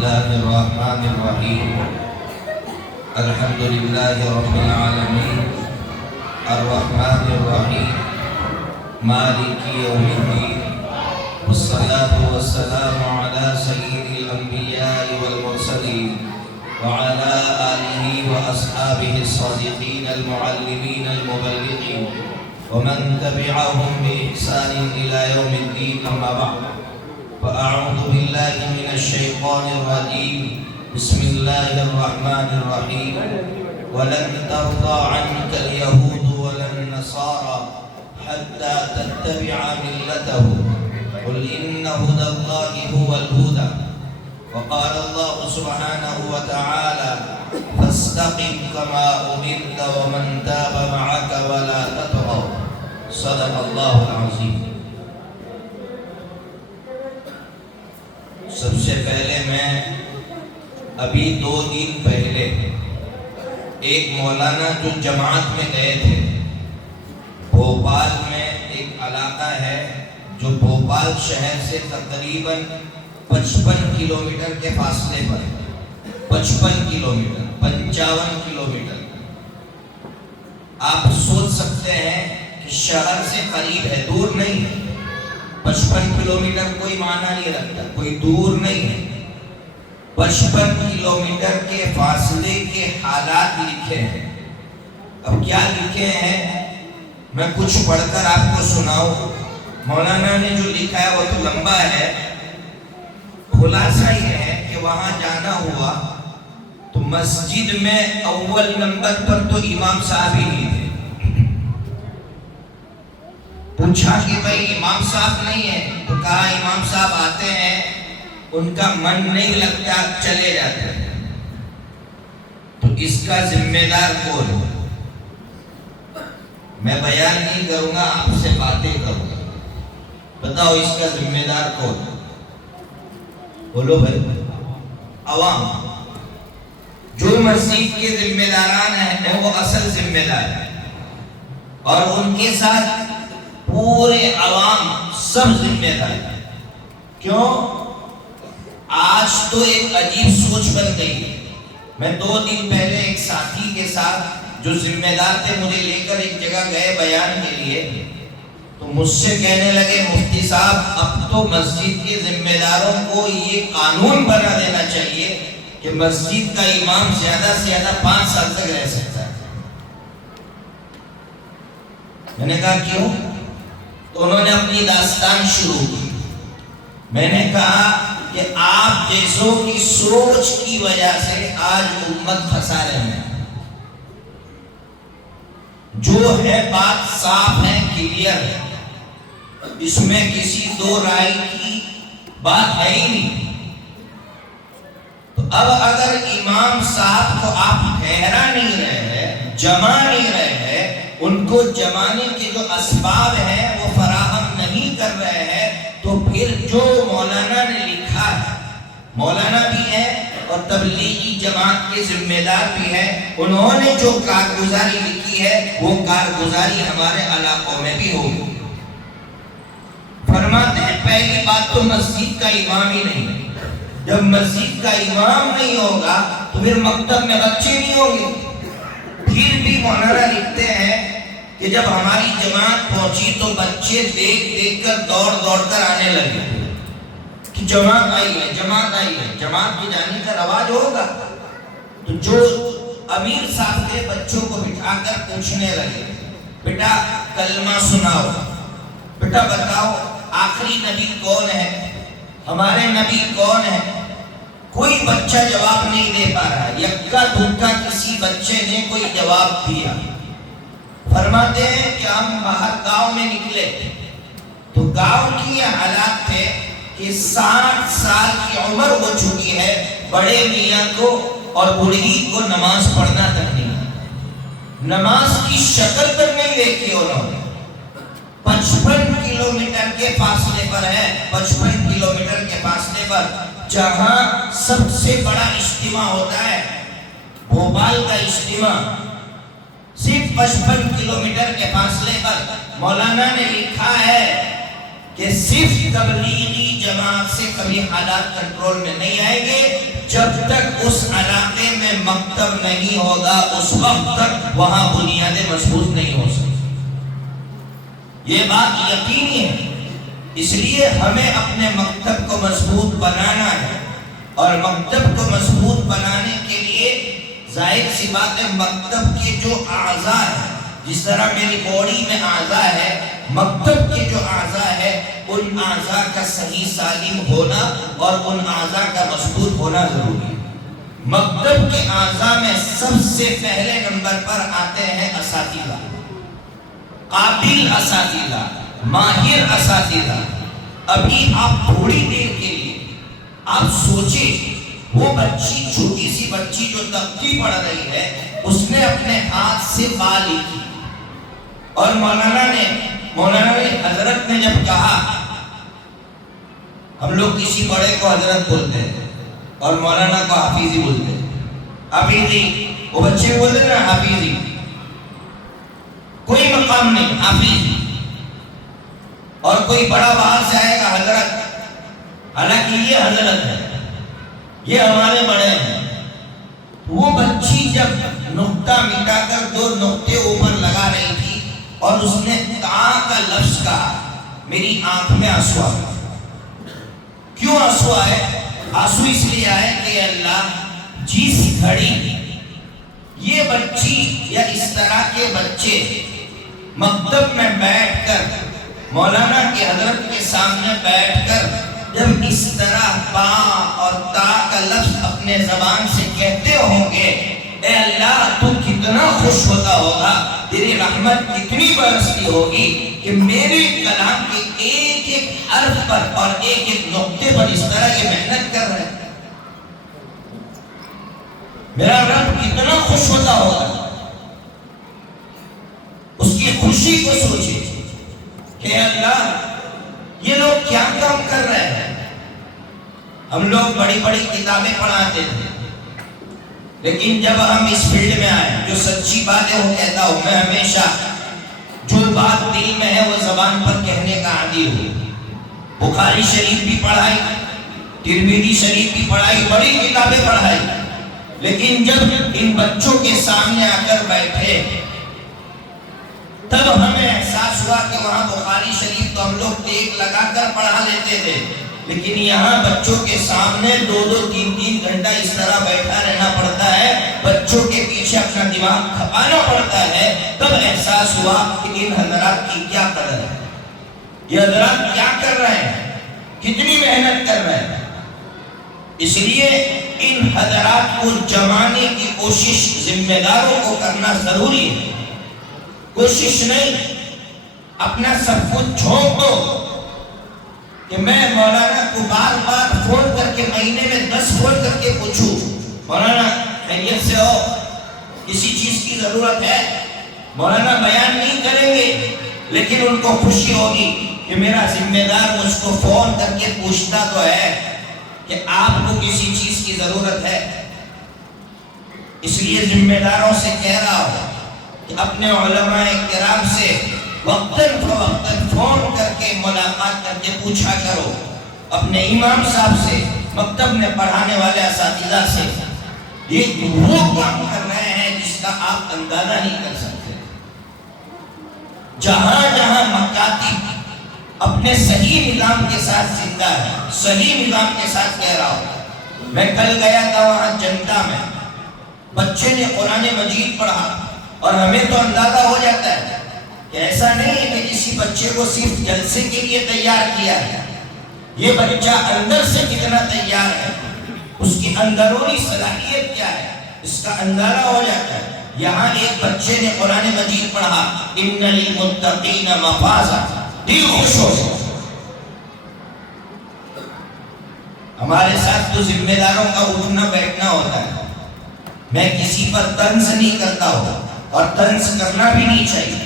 الله الرحمن الرحيم الحمد لله رب العالمين الرحمن الرحيم مالك يوم الدين والصلاة والسلام على سيد الأنبياء والمرسلين وعلى آله وأصحابه الصادقين المعلمين المبلغين ومن تبعهم بإحسان إلى يوم الدين أما بعد فأعوذ بالله من الشيطان الرجيم بسم الله الرحمن الرحيم ولن ترضى عنك اليهود ولا النصارى حتى تتبع ملتهم قل إن هدى الله هو الهدى وقال الله سبحانه وتعالى فاستقم كما أمرت ومن تاب معك ولا تطغوا صدق الله العظيم. سب سے پہلے میں ابھی 2 دن پہلے ایک مولانا جو جماعت میں گئے تھے، بھوپال میں ایک علاقہ ہے جو بھوپال شہر سے تقریباً 55 کلومیٹر کے فاصلے پر، 55 کلومیٹر 55 کلومیٹر. آپ سوچ سکتے ہیں کہ شہر سے قریب ہے، دور نہیں ہے. 55 کلومیٹر کوئی معنی نہیں رکھتا، کوئی دور نہیں ہے. 55 کلومیٹر کے فاصلے کے حالات لکھے ہیں. اب کیا لکھے ہیں میں کچھ پڑھ کر آپ کو سناؤں. مولانا نے جو لکھا ہے وہ تو لمبا ہے، خلاصہ یہ ہے کہ وہاں جانا ہوا تو مسجد میں اول نمبر پر تو امام صاحب ہی نہیں تھے. پوچھا کہ بھائی امام صاحب نہیں ہے، تو کہا امام صاحب آتے ہیں، ان کا من نہیں لگتا، چلے جاتے ہیں. تو اس کا ذمہ دار کون؟ میں بیان نہیں کروں گا، آپ سے باتیں کروں گا. بتاؤ اس کا ذمہ دار کون؟ بولو بھائی. عوام. جو مسجد کے ذمہ داران ہیں وہ اصل ذمہ دار ہیں، اور ان کے ساتھ پورے عوام سب ذمہ دار ہیں. کیوں؟ آج تو ایک عجیب سوچ بن گئی. میں 2 دن پہلے ایک ساتھی کے ساتھ جو ذمہ دار تھے مجھے لے کر ایک جگہ گئے بیان کے لیے، تو مجھ سے کہنے لگے مفتی صاحب اب تو مسجد کے ذمہ داروں کو یہ قانون بنا دینا چاہیے کہ مسجد کا امام زیادہ سے زیادہ 5 سال تک رہ سکتا ہے. میں نے کہا کیوں؟ تو انہوں نے اپنی داستان شروع کی. میں نے کہا کہ آپ جیسوں کی سوچ کی وجہ سے آج امت خسارے میں. جو ہے بات صاف ہے، کلیئر ہے، اس میں کسی 2 رائے کی بات ہے ہی نہیں. تو اب اگر امام صاحب کو آپ ٹھہرا نہیں رہے ہیں، جمع نہیں رہے ہیں، ان کو جمانے کے جو اسباب ہیں وہ فراہم نہیں کر رہے ہیں، تو پھر جو مولانا نے لکھا ہے، مولانا بھی ہے اور تبلیغی جماعت کے ذمہ دار بھی ہے، انہوں نے جو کارگزاری لکھی ہے وہ کارگزاری ہمارے علاقوں میں بھی ہوگی. فرماتے ہیں پہلی بات تو مسجد کا امام ہی نہیں. جب مسجد کا امام نہیں ہوگا تو پھر مکتب میں بچے نہیں ہوں گے. پھر بھی مولانا لکھتے ہیں کہ جب ہماری جماعت پہنچی تو بچے دیکھ دیکھ کر دوڑ دوڑ کر آنے لگے کہ جماعت آئی ہے، جماعت آئی ہے، جماعت کی جانے کا رواج ہوگا. تو جو امیر صاحب کے بچوں کو بٹھا کر پوچھنے لگے بیٹا کلمہ سناؤ، بیٹا بتاؤ آخری نبی کون ہے، ہمارے نبی کون ہے. کوئی بچہ جواب نہیں دے پا رہا. یکا دھکا کسی بچے نے کوئی جواب دیا. فرماتے ہیں کہ ہم باہر گاؤں میں نکلے تو گاؤں کی یہ حالات تھے کہ 60 سال کی عمر ہو چکی ہے، بڑے میاں کو اور بوڑھی کو نماز پڑھنا تک نہیں، نماز کی شکل تک نہیں دیکھی انہوں نے. 55 کلومیٹر کے فاصلے پر ہے، 55 کلومیٹر کے فاصلے پر جہاں سب سے بڑا اجتماع ہوتا ہے، بھوپال کا اجتماع، صرف 55 کلومیٹر کے فاصلے پر مولانا نے لکھا ہے کہ صرف تبلیغی جماعت سے کبھی حالات کنٹرول میں نہیں آئیں گے. جب تک اس علاقے میں مکتب نہیں ہوگا اس وقت تک وہاں بنیادیں مضبوط نہیں ہو سکتی. یہ بات یقینی ہے. اس لیے ہمیں اپنے مکتب کو مضبوط بنانا ہے، اور مکتب کو مضبوط بنانے کے لیے ظاہر سی بات ہے مکتب کے جو اعضاء ہیں، جس طرح میری باڈی میں اعضاء ہے، مکتب کے جو اعضاء ہے ان اعضاء کا صحیح سالم ہونا اور ان اعضاء کا مضبوط ہونا ضروری ہے. مکتب کے اعضاء میں سب سے پہلے نمبر پر آتے ہیں اساتذہ، قابل اساتذہ، ماہر اساتذہ. ابھی آپ تھوڑی دیر کے لیے آپ سوچیں، وہ بچی، چھوٹی سی بچی جو تختی پڑھ رہی ہے، اس نے اپنے ہاتھ سے با لکھی، اور مولانا نے حضرت نے جب کہا، ہم لوگ کسی بڑے کو حضرت بولتے ہیں اور مولانا کو حافظی بولتے ہیں. حافظی، وہ بچے بولتے ہیں نا حافظی، کوئی مقام نہیں، حافظی. اور کوئی بڑا باہر سے آئے گا حضرت، حالانکہ یہ حضرت ہے، یہ ہمارے بڑے ہیں. وہ بچی جب نقطہ مٹا کر 2 نقطے اوپر لگا رہی تھی اور اس نے تا کا لفظ کہا، میری آنکھ میں آنسو آئے. کیوں آنسو آئے؟ آنسو اس لیے آئے کہ اللہ، جس گھڑی یہ بچی یا اس طرح کے بچے مکتب میں بیٹھ کر، مولانا کی حضرت کے سامنے بیٹھ کر جب اس طرح با اور تا کا لفظ اپنے زبان سے کہتے ہوں گے، اے اللہ تو کتنا خوش ہوتا ہوگا، تیری رحمت کتنی برستی ہوگی کہ میرے کلام کے ایک ایک حرف پر اور ایک ایک نقطے پر اس طرح یہ محنت کر رہے ہیں. میرا رب کتنا خوش ہوتا ہوگا. اس کی خوشی کو سوچے کہ اللہ یہ لوگ کیا کام کر رہے ہیں. ہم لوگ بڑی بڑی کتابیں پڑھاتے تھے، لیکن جب ہم اس فیلڈ میں آئے، جو سچی بات ہے وہ کہتا ہوں میں، ہمیشہ جو بات دل میں ہے وہ زبان پر کہنے کا عادی ہوں. بخاری شریف بھی پڑھائی، ترمذی شریف بھی پڑھائی، بڑی کتابیں پڑھائی، لیکن جب ان بچوں کے سامنے آ کر بیٹھے تب ہمیں احساس ہوا کہ وہاں بخاری شریف تو ہم لوگ ٹیک لگا کر پڑھا لیتے تھے، لیکن یہاں بچوں کے سامنے 2-2 3-3 گھنٹہ اس طرح بیٹھا رہنا پڑتا ہے، بچوں کے پیچھے اپنا دماغ کھپانا پڑتا ہے. تب احساس ہوا کہ ان حضرات کی کیا قدر ہے، یہ حضرات کیا کر رہے ہیں، کتنی محنت کر رہے ہیں. اس لیے ان حضرات کو جمانے کی کوشش ذمہ داروں کو کرنا ضروری ہے. کوشش نہیں، اپنا سب کچھ جھونک دو کہ میں مولانا کو بار بار فون کر کے، مہینے میں 10 فون کر کے پوچھوں، مولانا خیریت سے ہو، کسی چیز کی ضرورت ہے. مولانا بیان نہیں کریں گے لیکن ان کو خوشی ہوگی کہ میرا ذمہ دار مجھ کو فون کر کے پوچھتا تو ہے کہ آپ کو کسی چیز کی ضرورت ہے. اس لیے ذمہ داروں سے کہہ رہا ہوں کہ اپنے علماء کرام سے وقتاً فوقتاً فون کر کے ملاقات کر کے پوچھا کرو، اپنے امام صاحب سے، مکتب میں پڑھانے والے اساتذہ سے. یہ وہ کام کر رہے ہیں جس کا آپ اندازہ نہیں کر سکتے. جہاں جہاں مکاتب اپنے صحیح نظام کے ساتھ زندہ ہے، صحیح نظام کے ساتھ کہہ رہا ہوں. میں کل گیا تھا وہاں جنتا میں، بچے نے قرآن مجید پڑھا اور ہمیں تو اندازہ ہو جاتا ہے کہ ایسا نہیں ہے کہ کسی بچے کو صرف جلسے کے لیے تیار کیا ہے. یہ بچہ اندر سے کتنا تیار ہے، اس کی اندرونی صلاحیت کیا ہے، اس کا اندازہ ہو جاتا ہے. یہاں ایک بچے نے قرآن مجید پڑھا، ان للمتقین مفازا، دل خوش ہو گیا. ہمارے ساتھ تو ذمہ داروں کا اٹھنا بیٹھنا ہوتا ہے. میں کسی پر طنز نہیں کرتا ہوں اور طنز کرنا بھی نہیں چاہیے،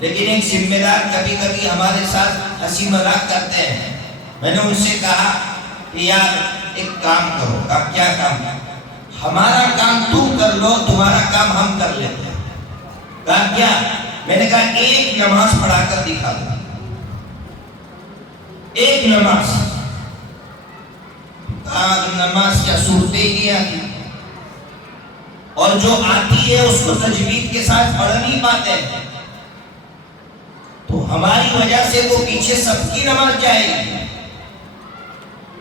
لیکن ایک ذمہ دار کبھی کبھی ہمارے ساتھ ہنسی مذاق کرتے ہیں. میں نے ان سے کہا کہ یار ایک کام کرو. کہا کیا کام؟ ہمارا کام تم کر لو، تمہارا کام ہم کر لیتے ہیں. کہا کیا؟ میں نے کہا ایک نماز پڑھا کر دکھا دو. ایک نماز نماز کیا صورتیں ہی آتی، اور جو آتی ہے اس کو تجوید کے ساتھ پڑھ نہیں پاتے، تو ہماری وجہ سے وہ پیچھے سب کی نماز جائے گی۔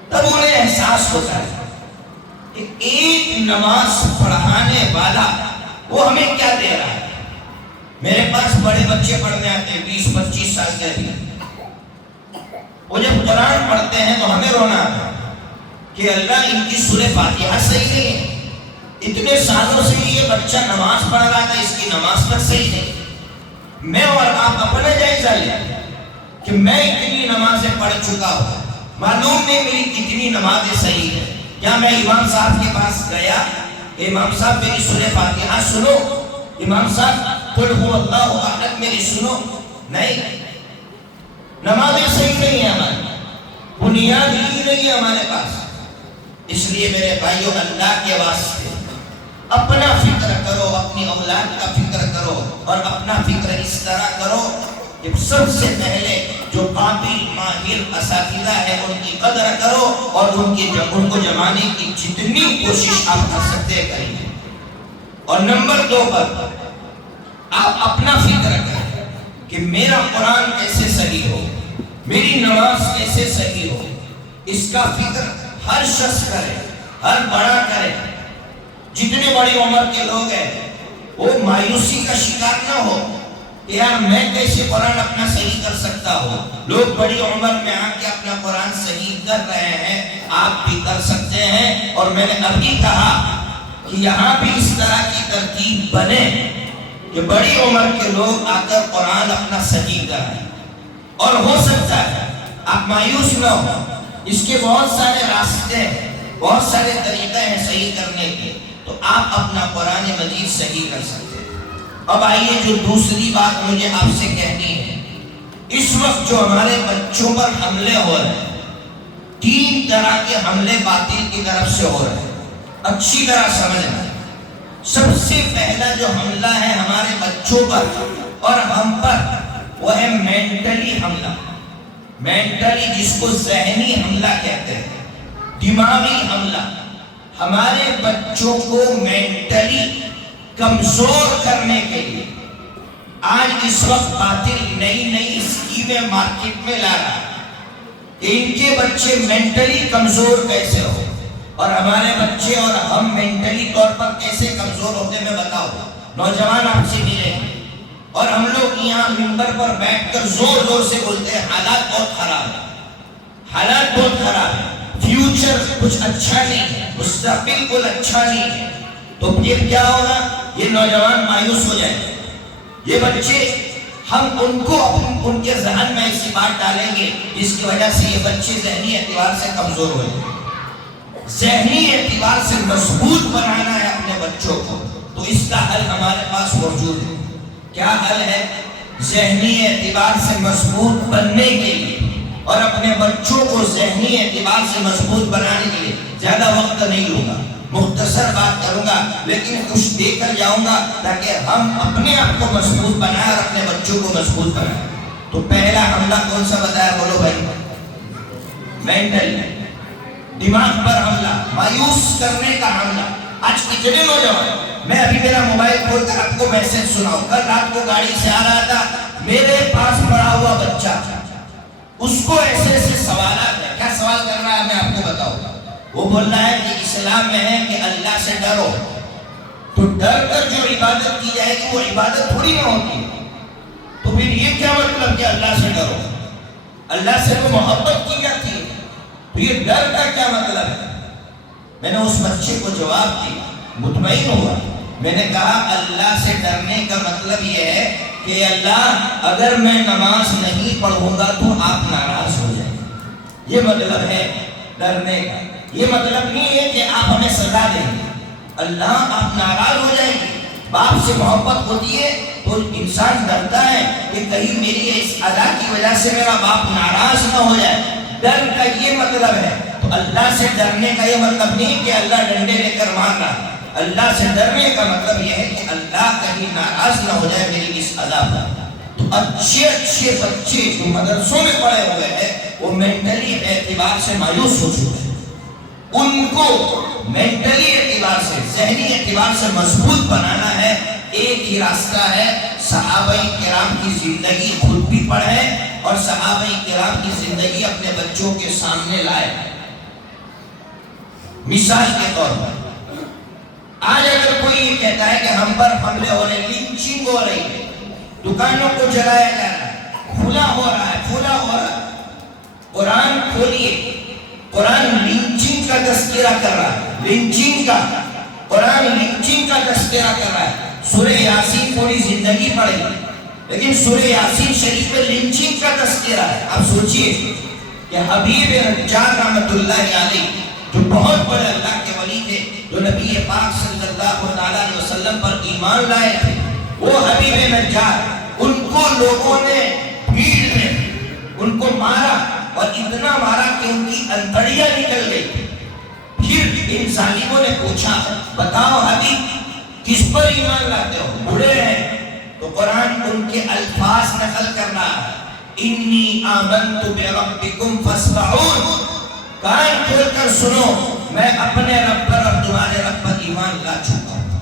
تب انہیں احساس ہوتا ہے کہ ایک نماز پڑھانے والا وہ ہمیں کیا دے رہا ہے۔ میرے پاس بڑے بچے پڑھنے آتے ہیں 20-25 سال کے بھی، وہ جب قرآن پڑھتے ہیں تو ہمیں رونا آتا ہے کہ اللہ ان کی سورہ فاتحہ صحیح نہیں ہے، اتنے سالوں سے یہ بچہ نماز پڑھ رہا تھا، اس کی نماز پر صحیح نہیں۔ میں اور آپ اپنا جائزہ لیں کہ میں اتنی نمازیں پڑھ چکا ہوں، معلوم نہیں میری کتنی نمازیں صحیح ہیں۔ کیا میں امام صاحب کے پاس گیا، امام صاحب میری سورہ فاتحہ سنو، امام صاحب قل هو اللہ احد میری سنو؟ نہیں، نمازیں صحیح نہیں ہیں ہماری، بنیاد ہی نہیں ہے ہمارے پاس۔ اس لیے میرے بھائیوں، اللہ کے واسطے اپنا فکر کرو، اپنی اولاد کا فکر کرو، اور اپنا فکر اس طرح کرو کہ سب سے پہلے جو قابل ماہر اساتذہ ہے ان کی قدر کرو، اور ان کو جمانے کی جتنی کوشش آپ کر سکتے ہیں کریں۔ اور نمبر 2 پر آپ اپنا فکر کریں کہ میرا قرآن کیسے صحیح ہو، میری نماز کیسے صحیح ہو، اس کا فکر ہر شخص کرے، ہر بڑا کرے۔ جتنے بڑی عمر کے لوگ ہیں وہ مایوسی کا شکار نہ ہو کہ یار میں کیسے قرآن اپنا صحیح کر سکتا ہوں۔ لوگ بڑی عمر میں آ کے اپنا قرآن صحیح کر رہے ہیں، آپ بھی کر سکتے ہیں۔ اور میں نے ابھی کہا کہ یہاں بھی اس طرح کی ترتیب بنے کہ بڑی عمر کے لوگ آ کر قرآن اپنا صحیح کریں، اور ہو سکتا ہے آپ مایوس نہ ہو، اس کے بہت سارے راستے ہیں، بہت سارے طریقے ہیں صحیح کرنے کے، تو آپ اپنا قرآن مجید صحیح کر سکتے ہیں۔ اب آئیے جو دوسری بات مجھے آپ سے کہنی ہے، اس وقت جو ہمارے بچوں پر حملے ہو رہے ہیں، 3 طرح کے حملے باطل کی طرف سے ہو رہے ہیں، اچھی طرح سمجھنا۔ سب سے پہلا جو حملہ ہے ہمارے بچوں پر اور ہم پر، وہ ہے مینٹلی حملہ، مینٹلی، جس کو ذہنی حملہ کہتے ہیں، دماغی حملہ۔ ہمارے بچوں کو مینٹلی کمزور کرنے کے لیے آج اس وقت باطل نئی اسکیمیں مارکیٹ میں لا رہا ہے کہ ان کے بچے مینٹلی کمزور کیسے ہو، اور ہمارے بچے اور ہم مینٹلی طور پر کیسے کمزور ہوتے میں بتاؤ۔ نوجوان آپ سے ملیں اور ہم لوگ یہاں ممبر پر بیٹھ کر زور زور سے بولتے ہیں حالات بہت خراب ہے، حالات بہت خراب ہے، فیوچر کچھ اچھا نہیں ہے، مستقبل کچھ اچھا نہیں ہے۔ تو پھر کیا ہوگا؟ یہ نوجوان مایوس ہو جائے، یہ بچے، ہم ان کو ان کے ذہن میں ایسی بات ڈالیں گے جس کی وجہ سے یہ بچے ذہنی اعتبار سے کمزور ہو جائیں۔ ذہنی اعتبار سے مضبوط بنانا ہے اپنے بچوں کو، تو اس کا حل ہمارے پاس موجود ہے۔ کیا حل ہے؟ ذہنی اعتبار سے مضبوط بننے کے لیے اور اپنے بچوں کو ذہنی اعتبار سے مضبوط بنانے کے لیے زیادہ وقت نہیں لوں گا، مختصر بات کروں گا، لیکن کچھ دے کر جاؤں گا تاکہ ہم اپنے آپ کو مضبوط بنائیں اور اپنے بچوں کو مضبوط بنائیں۔ تو پہلا حملہ کون سا بتایا بولو بھائی؟ مینٹل، دماغ پر حملہ، مایوس کرنے کا حملہ۔ آج کتنے نوجوان، میں ابھی میرا موبائل کھول کر آپ کو میسج سناؤں، کل رات کو گاڑی سے آ رہا تھا، میرے پاس پڑا ہوا بچہ، اس کو ایسے سوالات ہیں، کیا سوال کر رہا ہے میں آپ کو بتاؤں گا۔ وہ بول رہا ہے کہ اسلام میں ہے کہ اللہ سے ڈرو، تو ڈر کر جو عبادت کی جائے گی وہ عبادت تھوڑی نہ ہوتی، تو پھر یہ کیا مطلب کہ اللہ سے ڈرو؟ اللہ سے تو محبت کی جاتی ہے، تو یہ ڈر کا کیا مطلب ہے؟ میں نے اس بچے کو جواب دیا، مطمئن ہوا، میں نے کہا اللہ سے ڈرنے کا مطلب یہ ہے کہ اللہ اگر میں نماز نہیں پڑھوں گا تو آپ ناراض ہو جائیں، یہ مطلب ہے ڈرنے کا۔ یہ مطلب نہیں ہے کہ آپ ہمیں سزا دیں گے، اللہ آپ ناراض ہو جائیں گے۔ باپ سے محبت ہوتی ہے تو انسان ڈرتا ہے کہ کہیں میری اس ادا کی وجہ سے میرا باپ ناراض نہ ہو جائے، ڈر کا یہ مطلب ہے۔ تو اللہ سے ڈرنے کا یہ مطلب نہیں کہ اللہ ڈنڈے لے کر مار رہا، اللہ سے ڈرنے کا مطلب یہ ہے کہ اللہ کہیں ناراض نہ ہو جائے میری اس ادا پر۔ تو اچھے اچھے بچے جو مدرسوں میں پڑے ہوئے ہیں وہ مینٹلی اعتبار سے مایوس ہو چکے ہیں. ان کو مینٹلی اعتبار سے، ذہنی اعتبار سے مضبوط بنانا ہے. ایک ہی راستہ ہے، صحابہ کرام کی زندگی خود بھی پڑھیں اور صحابہ کرام کی زندگی اپنے بچوں کے سامنے لائیں. مثال کے طور پر آج اگر کوئی یہ کہتا ہے کہ ہم پر حملے ہو رہے، لنچنگ ہو رہی ہے، دکانوں کو جلایا جا رہا ہے، کھلا ہو رہا ہے، کھلا ہو رہا ہے، قرآن کھولیے، قرآن لنچنگ کا تذکرہ کر رہا ہے. لنچنگ کا قرآن لنچنگ کا تذکرہ کر رہا ہے. سورہ یاسین پوری زندگی پڑھیں لیکن سورہ یاسین شریف میں لنچنگ کا تذکرہ ہے. اب سوچئے کہ حبیب نجار رحمت اللہ علیہ جو بہت بڑے اللہ کے ولی تھے، جو نبی پاک صلی اللہ علیہ وسلم پر ایمان لائے تھے، وہ حبیب نجار، ان کو لوگوں نے بھیڑ میں ان کو مارا اور اتنا مارا کہ ان کی انتڑیاں نکل گئی. پھر ان ظالموں نے پوچھا بتاؤ حبیب کس پر ایمان لاتے ہو؟ بڑے ہیں. تو قرآن ان کے الفاظ نقل کر رہا ہے، انی آمنت بربکم فاسمعون. کان کھول کر سنو، میں اپنے رب پر اور تمہارے رب پر ایمان لا چکا ہوں.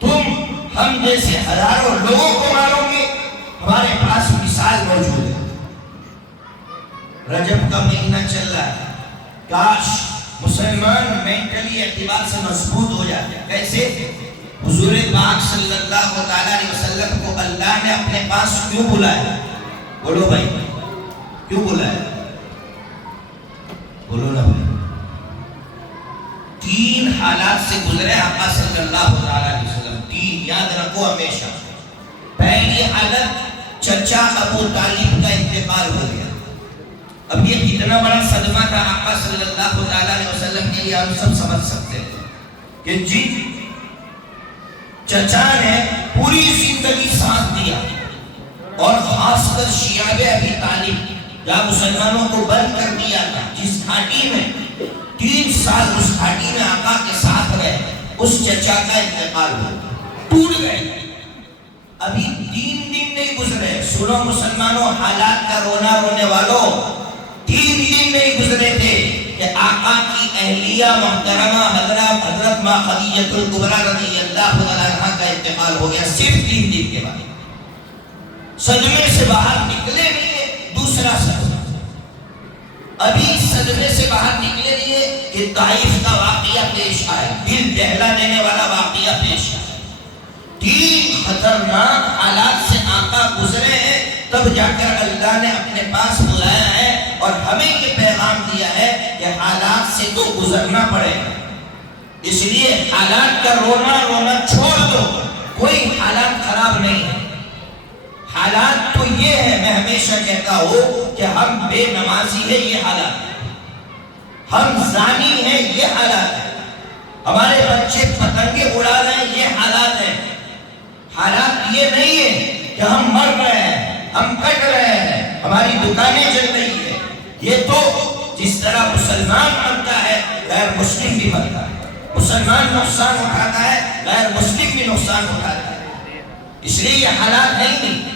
تم ہم جیسے ہزاروں لوگوں کو مارو گے، ہمارے پاس مثال موجود ہے. رجب کا مہینہ چل رہا ہے، کاش مسلمان مینٹلی اعتبار سے مضبوط ہو جاتے. کیسے؟ حضور پاک صلی اللہ علیہ وسلم کو اللہ نے اپنے پاس کیوں بلایا؟ بولو بھائی، کیوں بلایا؟ بولو نا بھائی. تین حالات سے گزرے آقا صلی اللہ علیہ وسلم. تین یاد رکھو ہمیشہ. پہلی حالت چچا ابو طالب کا انتقال ہو گیا. اب یہ کتنا بڑا صدمہ تھا آقا صلی اللہ علیہ وسلم کے لیے، ہم سب سمجھ سکتے ہیں کہ جی چچا نے پوری زندگی ساتھ دیا اور خاص کر شیعہ ابی طالب جہاں مسلمانوں کو بند کر دیا تھا، جس گھاٹی میں 3 سال اس گھاٹی میں آقا کے ساتھ رہے، اس چچا کا انتقال ہو ٹوٹ گئے. ابھی 3 دن نہیں گزرے، سنو مسلمانوں، حالات کا رونا رونے والوں، 3 دن نہیں گزرے تھے کہ آقا کی اہلیہ محترمہ حضرت ماں خدیجہ الکبریٰ رضی اللہ عنہا کا انتقال ہو گیا. صرف 3 دن کے بعد. صدمے سے باہر نکلے نہیں ہے. دوسرا صدمہ، ابھی صدمے سے باہر نکلے نہیں ہے کہ طائف کا واقعہ پیش آیا، دل دہلا دینے والا واقعہ پیش آیا. 3 خطرناک حالات سے آقا گزرے ہیں، تب جا کر اللہ نے اپنے پاس بلایا ہے اور ہمیں یہ پیغام دیا ہے کہ حالات سے تو گزرنا پڑے گا. اس لیے حالات کا رونا چھوڑ دو. کوئی حالات خراب نہیں ہے. حالات تو یہ ہے، میں ہمیشہ کہتا ہوں کہ ہم بے نمازی ہیں، یہ حالات ہے. ہم زانی ہیں، یہ حالات ہے. ہمارے بچے پتنگیں اڑا رہے ہیں، یہ حالات ہے. حالات یہ نہیں ہے کہ ہم مر رہے ہیں، ہم کٹ رہے ہیں، ہماری دکانیں جل رہی ہیں. یہ تو جس طرح مسلمان مرتا ہے غیر مسلم بھی مرتا ہے. مسلمان نقصان اٹھاتا ہے، غیر مسلم بھی نقصان اٹھاتا ہے. اس لیے یہ حالات ہے ہی نہیں.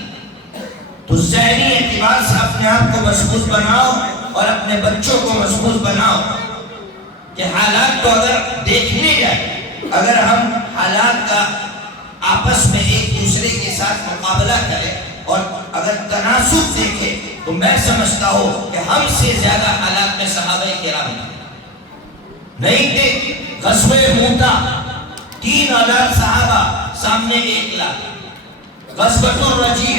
تو ذہنی اعتبار سے اپنے آپ کو مضبوط بناؤ اور اپنے بچوں کو مضبوط بناؤ کہ حالات تو اگر دیکھنے جائیں، اگر ہم حالات کا آپس میں ایک دوسرے کے ساتھ مقابلہ کریں اور اگر تناسب دیکھیں تو میں سمجھتا ہوں کہ ہم سے زیادہ حالات میں صحابہ کرام نہیں تھے. غزوہ موتا 3,000 صحابہ سامنے 1,00,000. غزوۃ الرجیع،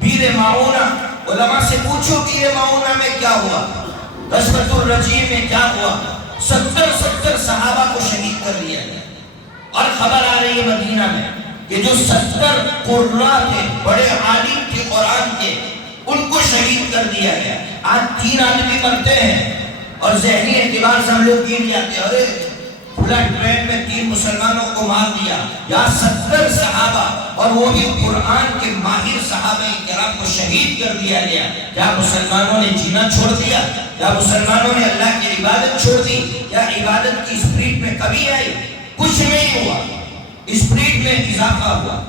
بیر معونہ، علماء سے پوچھو بیر معونہ میں کیا ہوا، غزوۃ الرجیع میں کیا ہوا. 70 صحابہ کو شہید کر دیا گیا. اور خبر آ رہی ہے مدینہ میں کہ جو 70 قراء تھے، بڑے عالم تھے قرآن کے، ان کو شہید کر دیا گیا. آج 3 آدمی مرتے ہیں اور ذہنی اعتبار سے ہم لوگ گر جاتے ہیں، ارے کھلا ٹرین میں 3 مسلمانوں کو مار دیا. یا 70 صحابہ اور وہ بھی قرآن کے ماہر صحابہ کرام کو شہید کر دیا گیا. کیا مسلمانوں نے جینا چھوڑ دیا؟ کیا مسلمانوں نے اللہ کی عبادت چھوڑ دی؟ کیا عبادت کی اسپرٹ میں کمی آئی؟ کچھ نہیں ہوا. اسپرٹ میں اضافہ ہوا،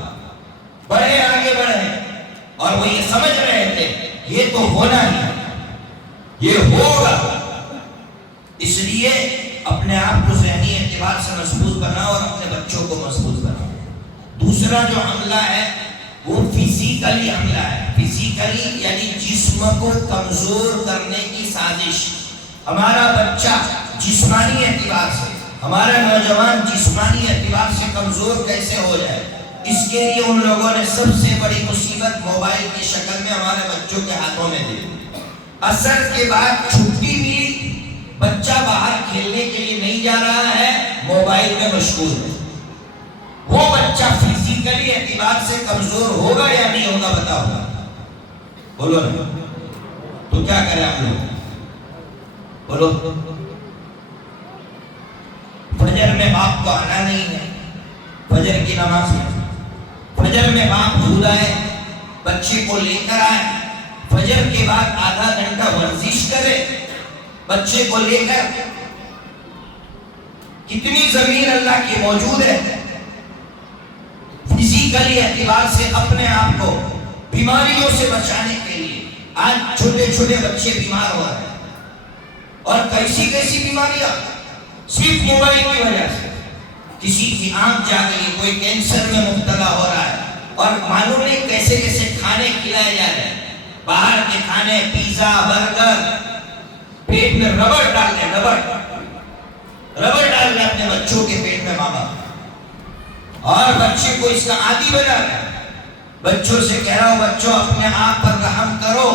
بڑے آگے بڑھے. اور وہ یہ سمجھ رہے تھے یہ تو ہونا ہی، یہ ہوگا، اس لیے اپنے آپ کو ذہنی اعتبار سے مضبوط بناؤ اور اپنے بچوں کو مضبوط بناؤ۔ دوسرا جو حملہ ہے وہ فزیکلی حملہ ہے، فزیکلی یعنی جسم کو کمزور کرنے کی سازش۔ ہمارا بچہ جسمانی اعتبار سے، ہمارا نوجوان جسمانی اعتبار سے کمزور کیسے ہو جائے، اس کے لیے ان لوگوں نے سب سے بڑی مصیبت موبائل کی شکل میں ہمارے بچوں کے ہاتھوں میں دی۔ عصر کے بعد چھٹی ملی، بچہ باہر کھیلنے کے لیے نہیں جا رہا ہے، موبائل میں مشغول ہے۔ وہ بچہ فزیکلی اعتبار سے کمزور ہوگا یا نہیں ہوگا بتاؤ، بولو نا، تو کیا کریں ہم لوگ، بولو۔ فجر میں باپ کو آنا نہیں ہے، فجر کی نماز میں، فجر میں باپ بھول آئے، بچے کو لے کر آئے، فجر کے بعد آدھا گھنٹہ ورزش کرے بچے کو لے کر۔ کتنی زمین اللہ کی موجود ہے، فزیکلی اعتبار سے اپنے آپ کو بیماریوں سے بچانے کے لیے۔ آج چھوٹے چھوٹے بچے بیمار ہو رہے ہیں، اور کیسی کیسی بیماریاں، صرف موبائل کی وجہ سے۔ کسی کی آنکھ جا گئی، کوئی کینسر میں مبتلا ہو رہا ہے، اور معلوم نہیں کیسے کیسے کھانے کھلائے جا رہے ہیں، باہر کے کھانے، پیزا، برگر، پیٹ میں ربڑ ڈال دیں، ربڑ ڈال دیں اپنے بچوں کے پیٹ میں ماں باپ، اور بچے کو اس کا عادی بنا رہے ہیں۔ بچوں سے کہہ رہا ہوں، بچوں اپنے آپ پر رحم کرو،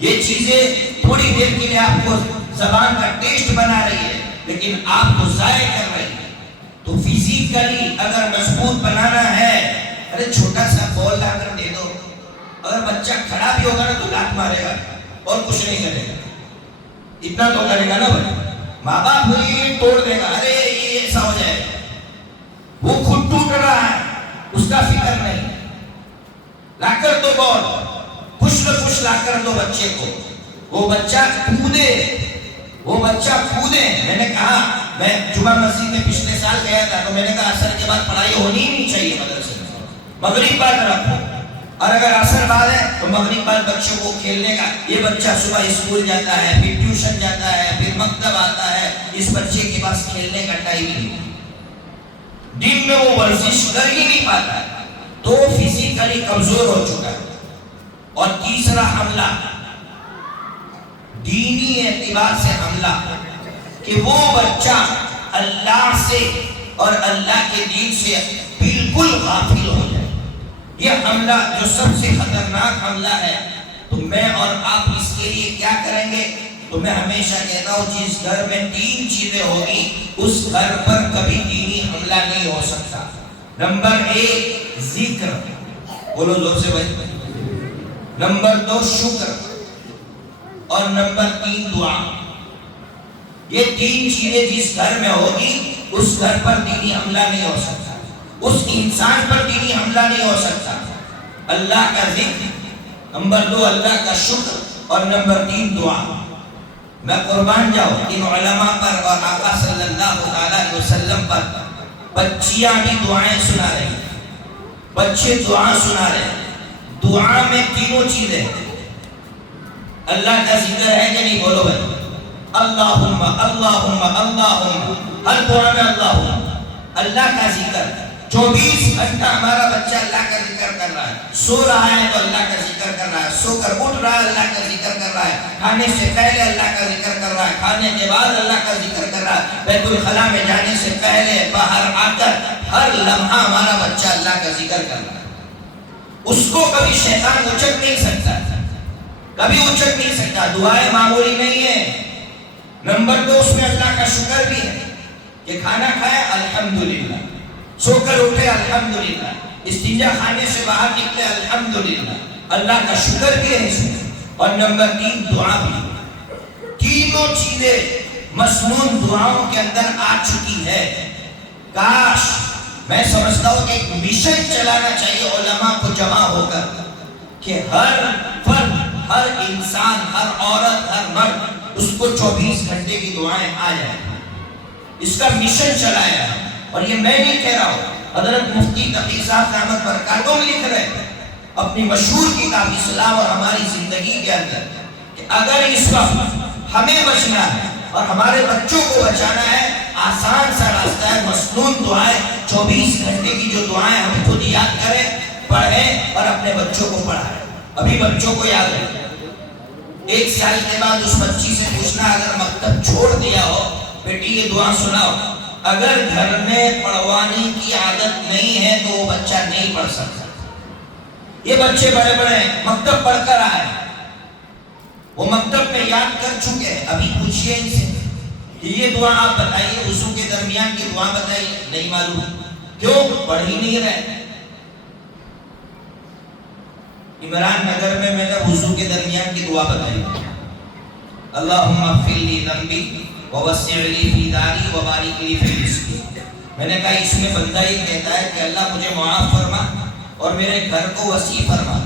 یہ چیزیں تھوڑی دیر کے لیے آپ کو زبان کا ٹیسٹ بنا رہی ہے، لیکن آپ کو ضائع کر رہی ہے۔ تو فزیکلی اگر مضبوط بنانا ہے، ارے چھوٹا سا بال لا کر دے دو، اگر بچہ کھڑا بھی ہوگا نا تو لات مارے گا اور کچھ نہیں کرے گا، اتنا تو کرے گا نا بھائی۔ ماں باپ وہی توڑ دے گا، ارے یہ ایسا ہو جائے گا، وہ خود ٹوٹ رہا ہے، اس کا فکر نہیں۔ لا کر دو بال، کچھ نہ کچھ لا کر دو بچے کو، وہ بچہ کودے، وہ بچہ کودے۔ میں نے کہا، میں جمعہ مسجد میں پچھلے سال گیا تھا، تو میں نے کہا عصر کے بعد پڑھائی ہونی ہی نہیں چاہیے مدرسے میں، مغرب بعد رکھو، اور اگر عصر بعد ہے تو مغرب بعد بچوں کو کھیلنے کا۔ یہ بچہ صبح اسکول جاتا ہے، پھر ٹیوشن جاتا ہے، پھر مکتب آتا ہے، اس بچے کے پاس کھیلنے کا ٹائم ہی نہیں، دن میں وہ ورزش کر ہی نہیں پاتا ہے، تو فزیکلی کمزور ہو چکا ہے۔ اور تیسرا حملہ دینی اعتبار سے حملہ، کہ وہ بچہ اللہ سے اور اللہ کے دین سے بالکل غافل ہو جائے۔ یہ حملہ جو سب سے خطرناک حملہ ہے، تو میں اور آپ اس کے لیے کیا کریں گے؟ تو میں ہمیشہ کہتا ہوں، جس گھر میں 3 چیزیں ہوگی اس گھر پر کبھی دینی حملہ نہیں ہو سکتا۔ نمبر 1 ذکر، بولو زور سے بھائی۔ نمبر 2 شکر، اور نمبر 3 دعا۔ یہ 3 چیزیں جس گھر میں ہوگی اس گھر پر دینی حملہ نہیں ہو سکتا، اس انسان پر دینی حملہ نہیں ہو سکتا۔ اللہ کا ذکر، نمبر 2 اللہ کا شکر، اور نمبر 3 دعا۔ میں قربان جاؤں ان علماء پر اور آقا صلی اللہ علیہ وسلم پر، بچیاں بھی دعائیں سنا رہی ہیں، بچے دعا سنا رہے ہیں۔ دعا میں تینوں چیزیں، اللہ کا ذکر ہے کہ نہیں، بولو بھائی، اللہم اللہم اللہم، ہر دعا میں اللہم، اللہ کا ذکر۔ 24 گھنٹہ ہمارا بچہ اللہ کا ذکر کر رہا ہے، سو رہا ہے تو اللہ کا ذکر کر رہا ہے، سو کر اٹھ رہا ہے اللہ کا ذکر کر رہا ہے، کھانے سے پہلے اللہ کا ذکر کر رہا ہے، کھانے کے بعد اللہ کا ذکر کر رہا ہے، بیت الخلاء میں جانے سے پہلے، باہر آ کر، ہر لمحہ ہمارا بچہ اللہ کا ذکر کر رہا ہے۔ اس کو کبھی شیطان اچک نہیں سکتا، کبھی اچک نہیں سکتا۔ دعائیں معمولی نہیں ہے۔ نمبر 2 اس میں اللہ کا شکر بھی ہے، کہ کھانا کھایا الحمدللہ، سو کر اٹھے الحمدللہ، استنجا خانے سے باہر نکلے الحمدللہ، اللہ کا شکر بھی ہے اس میں۔ اور نمبر 3 دعا بھی۔ تینوں چیزیں مسنون دعاؤں کے اندر آ چکی ہے۔ کاش، میں سمجھتا ہوں کہ ایک مشن چلانا چاہیے علماء کو جمع ہو کر، کہ ہر فرد، ہر انسان، ہر عورت، ہر مرد، اس کو 24 گھنٹے کی دعائیں آ جائیں۔ اس کا مشن چلایا ہے، اور یہ میں نہیں کہہ رہا ہوں، حضرت مفتی تقی صاحب رحمت برکاتہ لکھ رہے ہیں، اپنی مشہور کتاب اسلام اور ہماری زندگی کے اندر کہ اگر اس وقت ہمیں بچنا ہے اور ہمارے بچوں کو بچانا ہے، آسان سا راستہ ہے، مسنون دعائیں 24 گھنٹے کی جو دعائیں ہم خود یاد کریں، پڑھیں اور اپنے بچوں کو پڑھائیں۔ ابھی بچوں کو یاد رکھیں، 1 سال کے بعد اس بچی سے پوچھنا اگر مکتب چھوڑ دیا ہو، بیٹی یہ دعا سناؤ، اگر گھر میں پڑھوانے کی عادت نہیں ہے تو وہ بچہ نہیں پڑھ سکتا۔ یہ بچے بڑے بڑے ہیں، مکتب پڑھ کر آئے، وہ مکتب میں یاد کر چکے ہیں، ابھی پوچھئے ان سے کہ یہ دعا آپ بتائیے، وضو کے درمیان کی دعا بتائیے، نہیں معلوم، کیوں؟ پڑھ ہی نہیں رہے۔ عمران نگر میں نے وضو کے درمیان کی دعا بتائی، اللہم اغفر لی ذنبی ووسع لی فی داری وبارک لی فی رزقی۔ میں نے کہا اس میں بندہ ہی کہتا ہے کہ اللہ مجھے معاف فرما اور میرے گھر کو وسیع فرما۔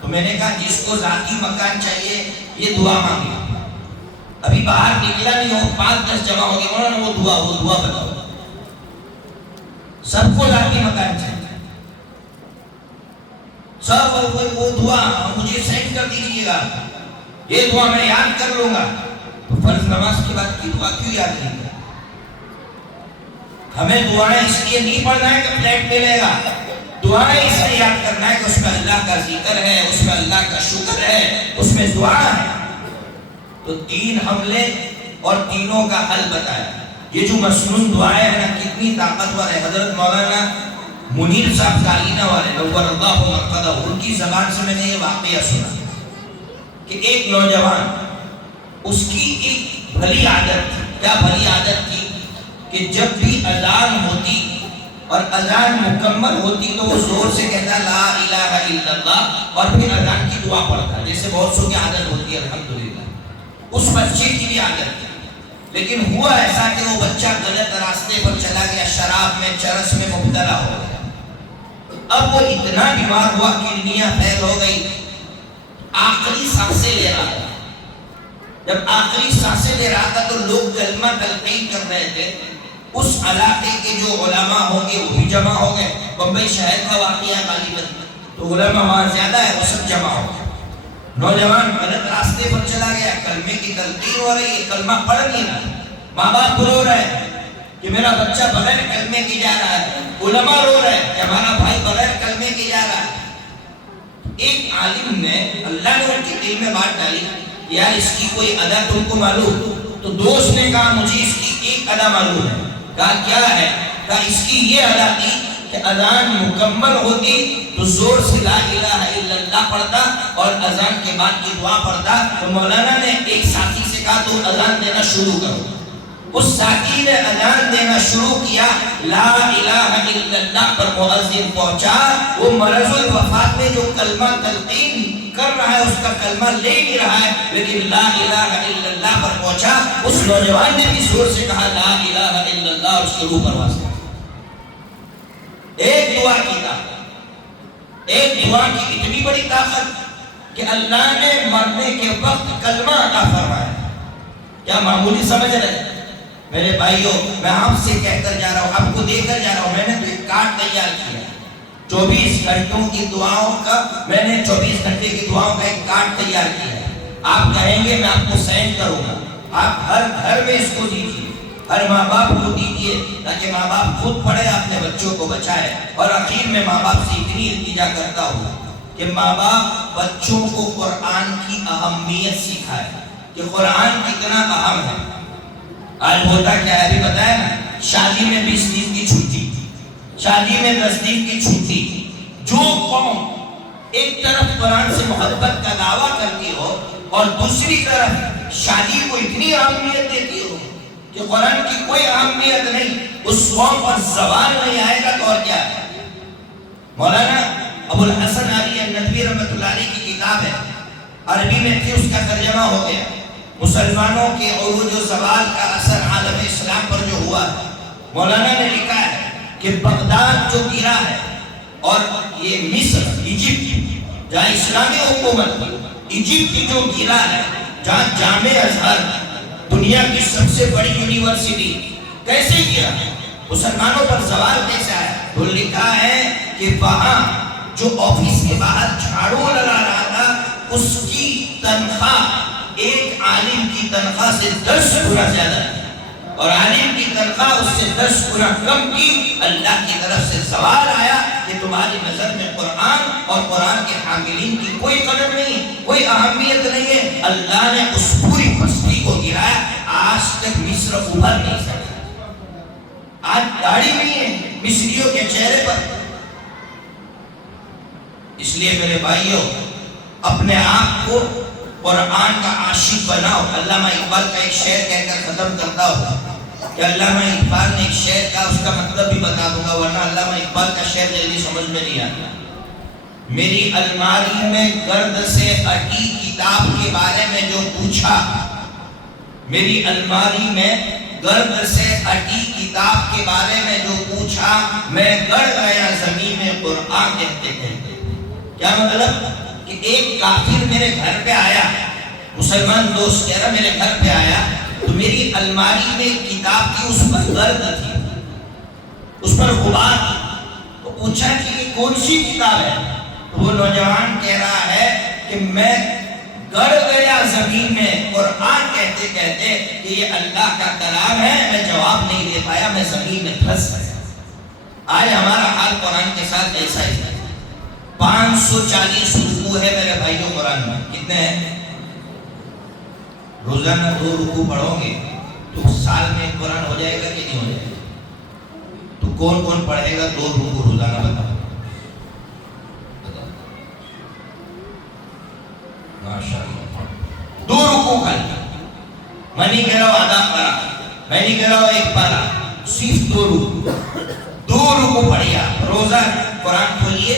تو میں نے کہا جس کو ذاتی مکان چاہیے یہ دعا مانگے، ابھی باہر نکلا نہیں ہو، 5-10 جمع ہو گئے، انہوں نے وہ دعا بتاؤ۔ سب کو ذاتی مکان چاہیے، سب وہ دعا مجھے سینڈ کر دیجیے گا، یہ دعا میں یاد کر لوں گا۔ تو فرض نماز کے بعد کی دعا کیوں یاد نہیں ہے؟ ہمیں دعائیں اس لیے نہیں پڑھنا ہے کہ فلیٹ ملے گا، دعائیں اس لیے یاد کرنا ہے کہ اس میں اللہ کا ذکر ہے، اس میں اللہ کا شکر ہے، اس میں دعا ہے۔ تو 3 حملے اور تینوں کا حل بتایا۔ یہ جو مسنون دعائیں ہیں نا کتنی طاقتور ہے۔ حضرت مولانا منیر صاحب کالینہ والے نور اللہ مرقدہ، ان کی زبان سے میں نے یہ واقعہ سنا کہ ایک نوجوان، اس کی ایک بھلی عادت تھی۔ کیا بھلی عادت تھی؟ کہ جب بھی اذان ہوتی اور اذان مکمل ہوتی تو وہ زور سے کہتا لا الہ الا اللہ اور پھر اذان کی دعا پڑھتا، جیسے بہت سو کی عادت ہوتی ہے الحمدللہ۔ اس بچے کی بھی عادت تھی، لیکن ہوا ایسا کہ وہ بچہ غلط راستے پر چلا گیا، شراب میں چرس میں مبتلا ہو گیا۔ اب وہ اتنا بیمار ہوا، کڈنیاں فیل ہو گئی، آخری سانسیں لے رہا تھا۔ جب آخری سانسیں لے رہا تھا تو لوگ کلمہ تلقین کر رہے تھے۔ اس علاقے کے جو علماء ہوں گے وہ بھی جمع ہو گئے، بمبئی شہر کا واقعہ غالباً، تو علماء وہاں زیادہ ہے، وہ سب جمع ہو گئے۔ نوجوان غلط راستے پر چلا گیا، کلمے کی تلقین ہو رہی ہے، کلمہ پڑھ نہیں رہا، ماں باپ رو رہے ہیں کہ میرا بچہ بغیر کلمے کی جا رہا ہے، علماء رو رہے ہیں کہ ہمارا بھائی بغیر کلمے کی جا رہا ہے۔ ایک عالم نے، اللہ نے ان کے دل میں بات ڈالی، یار اس کی کوئی ادا تم کو معلوم؟ تو دوست نے کہا مجھے اس کی ایک ادا معلوم ہے۔ کہا کیا ہے؟ کہا اس کی یہ ادا تھی کہ اذان مکمل ہوتی تو زور سے لا الہ الا اللہ پڑھتا اور اذان کے بعد کی دعا پڑھتا۔ تو مولانا نے ایک ساتھی سے کہا تو اذان دینا شروع کرو۔ اس ساتھی نے اذان دینا شروع کیا، لا الہ الا اللہ پر مؤذن پہنچا، وہ مرض الوفات میں جو کلمہ تلقین کر رہا ہے اس کا کلمہ لے نہیں رہا ہے، لیکن لا الہ الا اللہ پر پہنچا۔ اس نوجوان نے بھی زور سے کہا لا الہ الا اللہ اور اس کے روح پر واسطہ۔ ایک دعا کی طاقت، ایک دعا کی اتنی بڑی طاقت کہ اللہ نے مرنے کے وقت کلمہ عطا فرمایا۔ کیا معمولی سمجھ رہے؟ میرے بھائیوں، میں آپ سے کہہ کر جا رہا ہوں، آپ کو دے کر جا رہا ہوں، میں نے تو ایک کارڈ تیار کیا 24 گھنٹوں کی دعاؤں کا، میں نے 24 گھنٹے کی دعاؤں کا ایک کارڈ تیار کیا ہے۔ آپ کہیں گے میں آپ کو سینڈ کروں گا، آپ ہر گھر میں اس کو دیجیے، ہر ماں باپ کو دیجیے تاکہ ماں باپ خود پڑھے، اپنے بچوں کو بچائے۔ اور اخیر میں ماں باپ سے اتنی التجا کرتا ہوں کہ ماں باپ بچوں کو قرآن کی اہمیت سکھائے کہ قرآن کتنا اہم ہے۔ آج ہوتا کیا ہے ابھی بتایا نا، شادی میں 20 دن کی چھٹی، شادی میں 10 دن کی چھٹی۔ جو قوم ایک طرف قرآن سے محبت کا دعویٰ کرتی ہو اور دوسری طرف شادی کو اتنی اہمیت دیتی ہو کہ قرآن کی کوئی اہمیت نہیں، اس قوم پر زوال نہیں آئے گا تو اور کیا ہے۔ مولانا ابو الحسن علی الندوی رحمۃ اللہ علیہ کی کتاب ہے، عربی میں تھی، اس کا ترجمہ ہو گیا۔ مسلمانوں کے عروج و زوال کا اثر عالم اسلام پر جو ہوا ہے، مولانا نے لکھا ہے کہ بغداد جو گرا ہے اور یہ مصر، ایجپٹ جہاں اسلامی حکومت تھی، ایجپٹ جو گرا ہے، جہاں جامع ازہر دنیا کی سب سے بڑی یونیورسٹی، کیسے گرا؟ مسلمانوں پر زوال کیسے آیا؟ تو لکھا ہے کہ وہاں جو آفس کے باہر جھاڑو لگا رہا تھا، اس کی تنخواہ ایک عالم کی تنخواہ سے 10 گنا زیادہ تھی، اور عالم کی تنخواہ اس سے 10 گنا کم کی۔ اللہ کی طرف سے سوال آیا کہ تمہاری نظر میں قرآن اور قرآن کے حاملین کی کوئی قدر نہیں، کوئی اہمیت نہیں ہے؟ اللہ نے اس پوری بستی کو گرایا، آج تک مصر ابھر نہیں سکا۔ آج داڑھی نہیں ہے مصریوں کے چہرے پر۔ اس لیے میرے بھائیوں، اپنے آپ کو قرآن کا عاشق بناؤ۔ علامہ اقبال کا ایک شعر کہہ کر ختم کرتا ہوں کہ علامہ اقبال نے ایک شعر کا، اس کا مطلب بھی بتا دوں گا ورنہ علامہ اقبال کا شعر جلدی سمجھ میں نہیں آتا۔ میری الماری میں گرد سے اٹی کتاب کے بارے میں جو پوچھا، میری الماری میں گرد سے اٹی کتاب کے بارے میں جو پوچھا، میں گڑ گیا زمین میں قرآن کہتے کہتے۔ کیا مطلب؟ کہ ایک کافر میرے گھر پہ آیا، مسلمان دوست کہہ رہا میرے گھر پہ آیا، تو میری الماری میں کتاب کی، اس پر گرد تھی، اس پر غبار تھی، تو پوچھا کہ یہ کون سی کتاب ہے؟ تو وہ نوجوان کہہ رہا ہے کہ میں گڑ گیا زمین میں قرآن کہتے کہتے کہ یہ اللہ کا کلام ہے، میں جواب نہیں دے پایا، میں زمین میں پھنس گیا۔ آج ہمارا حال قرآن کے ساتھ ایسا ہی ہے۔ 540 رکوع ہے میرے بھائیوں قرآن میں، کتنے ہیں؟ روزانہ 2 رکوع پڑھو گے تو سال میں قرآن ہو جائے گا کہ نہیں ہو جائے گا؟ تو کون کون پڑھے گا 2 رکوع روزانہ؟ بتاؤ ماشاءاللہ 2 رکوع کر، میں نہیں کہہ رہا ہوں آدھا پارا، میں نہیں کہہ رہا ہوں 1 پارا، صرف 2 رکوع، 2 رکوع پڑھیے۔ روزہ قرآن کھولیے،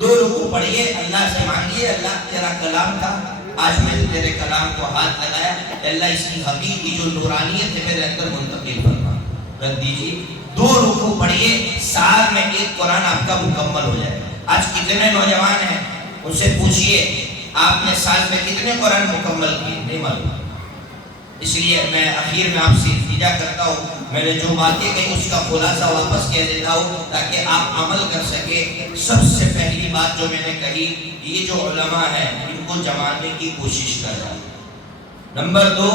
2 رکوع پڑھیے، اللہ سے مانگیے اللہ تیرا کلام تھا، آج میں نے تیرے کلام کو ہاتھ لگایا، اللہ اس کی حقیقی جو نورانیت ہے میرے اندر منتقل فرما کر دیجیے۔ 2 رکوع پڑھیے، سال میں 1 قرآن آپ کا مکمل ہو جائے۔ آج کتنے نوجوان ہیں ان سے پوچھئے آپ نے سال میں کتنے قرآن مکمل کیے؟ نہیں معلوم۔ اس لیے میں اخیر میں آپ سے التجا کرتا ہوں، میں نے جو باتیں کہی اس کا خلاصہ واپس کہہ دیتا ہوں تاکہ آپ عمل کر سکے۔ سب سے پہلی بات جو میں نے کہی، یہ جو علماء ہیں ان کو جمانے کی کوشش کر رہا ہے۔ نمبر 2،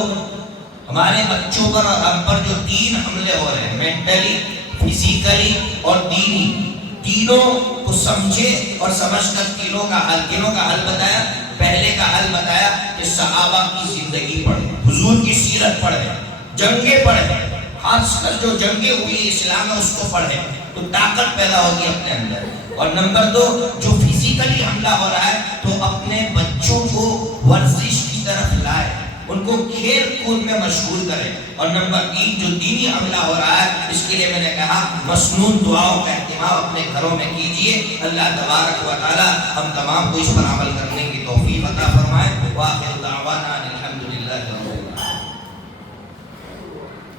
ہمارے بچوں پر اور ہم پر جو 3 حملے ہو رہے ہیں، مینٹلی، فزیکلی اور دینی، تینوں کو سمجھے اور سمجھ کر تینوں کا حل بتایا۔ پہلے کا حل بتایا کہ صحابہ کی زندگی پڑھیں، حضور کی سیرت پڑھیں، جنگیں پڑھیں، خاص کر جو جنگیں ہوئی اسلام میں اس کو پڑھیں تو طاقت پیدا ہوگی اپنے اندر۔ اور نمبر 2، جو فزیکلی حملہ ہو رہا ہے تو اپنے بچوں کو ورزش کی طرف لائے، ان کو کھیل کود میں مشغول کریں۔ اور نمبر 3، جو دینی حملہ ہو رہا ہے اس کے لیے میں نے کہا مسنون دعاؤں کا اہتمام اپنے گھروں میں کیجئے۔ اللہ تبارک و تعالی ہم تمام کو اس پر عمل کرنے کی توفیق عطا فرمائے۔ وآخر دعوانا